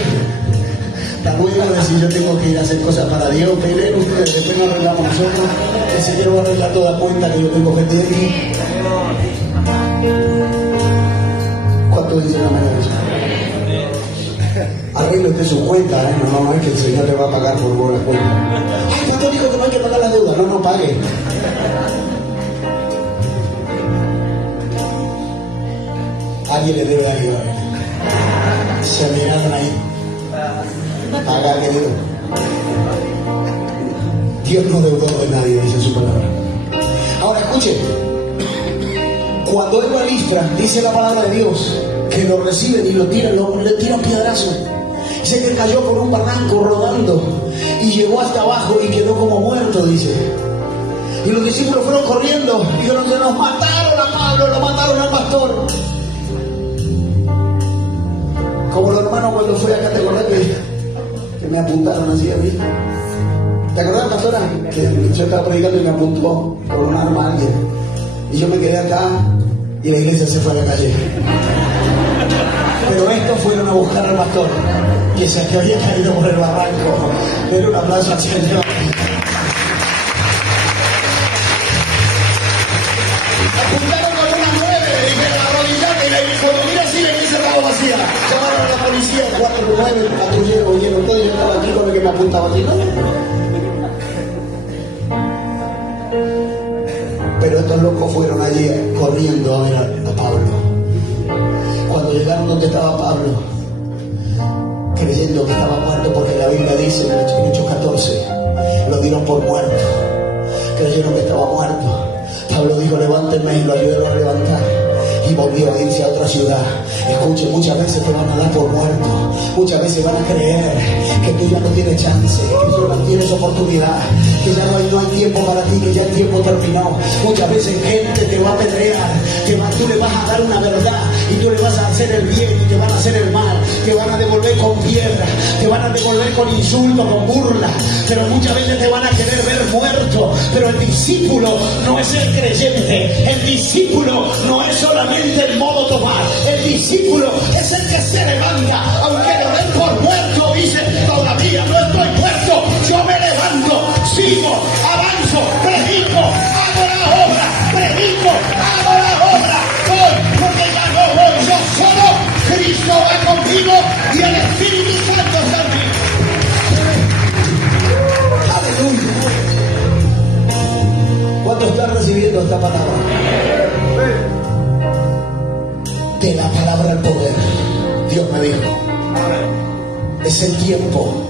está bueno decir: yo tengo que ir a hacer cosas para Dios. Peleen ustedes, después nos arreglamos nosotros. El Señor va a arreglar toda cuenta que yo tengo que tener. ¿Cuánto dicen amén a eso? Arregle usted su cuenta, no es que el Señor le va a pagar por la cuenta. Ay, ¿cuánto dijo que no hay que pagar la deuda? No pague. Alguien le debe ayudar. Se miraron ahí. Paga, querido. Dios no deudó de nadie, dice su palabra. Ahora escuchen. Cuando él va a Listra, dice la palabra de Dios, que lo reciben y le tiran piedrazo. Dice que cayó por un barranco rodando y llegó hasta abajo y quedó como muerto, dice. Y los discípulos fueron corriendo y dijeron: se nos mataron a Pablo, lo mataron al pastor. Como los hermanos cuando fui acá, ¿te acordás que me apuntaron así a mí? ¿Te acordás, pastora? Que yo estaba predicando y me apuntó con un arma a alguien. Y yo me quedé acá y la iglesia se fue a la calle. Pero estos fueron a buscar al pastor, que se había caído por el barranco. Denle un aplauso al Señor. Apuntaron con una 9, le dijeron arrodillate, y cuando mira así la iglesia estaba vacía. Llamaron a la policía, 4-9, patrulleros oyeron todo, yo estaba aquí con el que me apuntaba aquí. Pero estos locos fueron allí corriendo a ver a Pablo. Cuando llegaron donde estaba Pablo, creyendo que estaba muerto, porque la Biblia dice en Hechos 14, lo dieron por muerto, creyeron que estaba muerto. Pablo dijo, levántenme, y lo ayudaron a levantar, y volvió a irse a otra ciudad. Escuche, muchas veces te van a dar por muerto, muchas veces van a creer que tú ya no tienes chance, que tú no tienes oportunidad, que ya no hay tiempo para ti, que ya el tiempo terminó. Muchas veces gente te va a apedrear, tú le vas a dar una verdad y tú le vas a hacer el bien y te van a hacer el mal, te van a devolver con piedra, te van a devolver con insulto, con burla, pero muchas veces te van a querer ver muerto. Pero el discípulo no es el creyente, el discípulo no es solamente el modo tomar, el discípulo es el que se levanta, aunque lo den por muerto, dice, todavía no estoy muerto, yo me levanto, sigo, avanzo, predico, hago la obra, predico, hago la obra, voy, porque ya no voy yo solo, Cristo va conmigo y el Espíritu Santo está en mí. Aleluya. ¿Cuánto están recibiendo esta palabra? De la palabra al poder. Dios me dijo, es el tiempo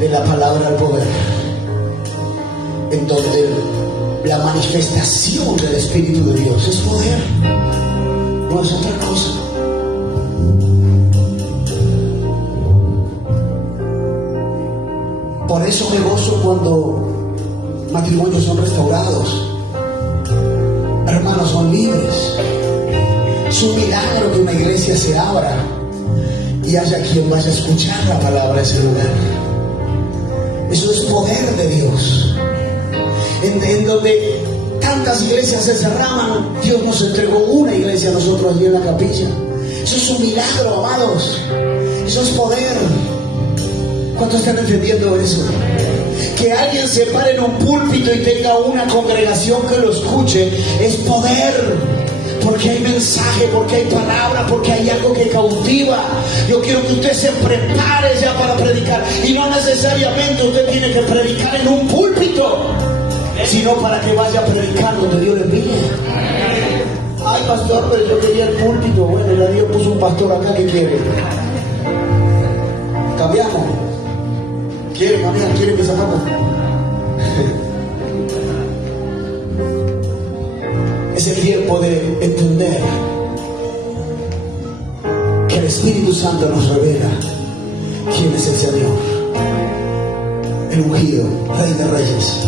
de la palabra al poder, en donde la manifestación del Espíritu de Dios es poder, no es otra cosa. Por eso me gozo cuando matrimonios son restaurados, hermanos son libres. Es un milagro que una iglesia se abra y haya quien vaya a escuchar la palabra a ese lugar. Eso es poder de Dios. En donde tantas iglesias se cerraban, Dios nos entregó una iglesia a nosotros allí en la capilla. Eso es un milagro, amados. Eso es poder. ¿Cuántos están entendiendo eso? Que alguien se pare en un púlpito y tenga una congregación que lo escuche es poder. Porque hay mensaje, porque hay palabra, porque hay algo que cautiva. Yo quiero que usted se prepare ya para predicar. Y no necesariamente usted tiene que predicar en un púlpito, sino para que vaya predicando donde Dios le envíe. Ay, pastor, pero yo quería el púlpito. Bueno, ya Dios puso un pastor acá que quiere. Cambiamos. ¿Quiere cambiar? ¿Quiere mis zapatos? Es el tiempo de entender que el Espíritu Santo nos revela quién es el Señor, el ungido, Rey de Reyes,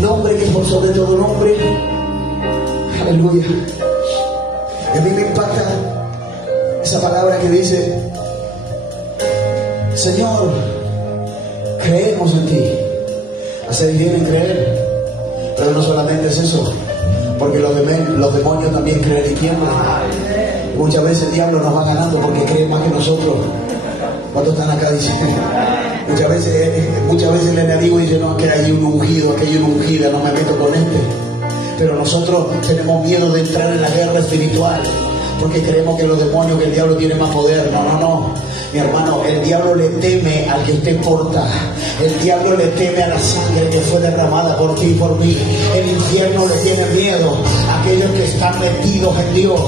nombre que es por sobre todo nombre. Aleluya. Y a mí me impacta esa palabra que dice, Señor, creemos en ti. Hacer bien en creer, pero no solamente es eso, porque los demonios también creen y tiemblan. Muchas veces el diablo nos va ganando porque cree más que nosotros. ¿Cuántos están acá? Dicen, muchas veces el enemigo dice, no, que hay un ungido, que hay una ungida, no me meto con este. Pero nosotros tenemos miedo de entrar en la guerra espiritual, porque creemos que los demonios, que el diablo tiene más poder. No. Mi hermano, el diablo le teme al que usted porta. El diablo le teme a la sangre que fue derramada por ti y por mí. El infierno le tiene miedo a aquellos que están metidos en Dios.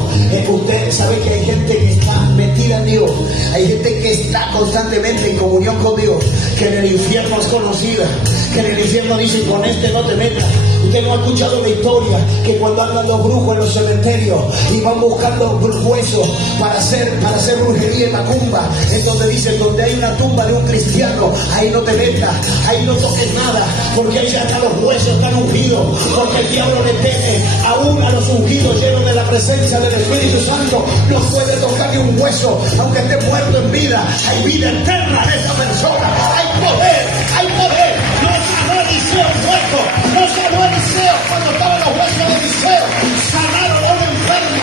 Usted sabe que hay gente que está metida en Dios. Hay gente que está constantemente en comunión con Dios, que en el infierno es conocida, que en el infierno dicen, con este no te metas. Usted no ha escuchado la historia que cuando andan los brujos en los cementerios y van buscando huesos para hacer brujería en la tumba, en donde dicen, donde hay una tumba de un cristiano, ahí no te metas, ahí no toques nada, porque ahí ya están los huesos, están ungidos, porque el diablo le teme aún a los ungidos llenos de la presencia del Espíritu Santo. No puede tocar ni un hueso, aunque esté muerto en vida. Hay vida eterna en esa persona, hay poder, hay poder. No sanó Eliseo muerto, no sanó Eliseo cuando estaban los huesos de Eliseo, sanaron a un enfermo.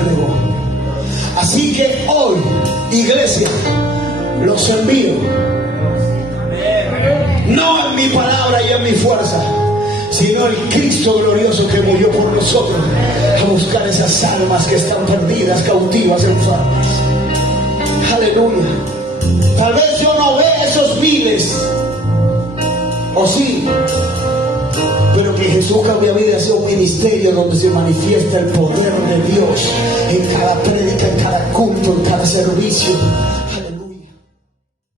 renovó. Así que hoy, iglesia, los envío, no en mi palabra y en mi fuerza, sino el Cristo glorioso que murió por nosotros, a buscar esas almas que están perdidas, cautivas, enfermas. Aleluya. Tal vez yo no vea esos miles, o sí, pero que Jesús cambia vida, sea un ministerio donde se manifiesta el poder de Dios en cada prédica, en cada culto, en cada servicio. Aleluya.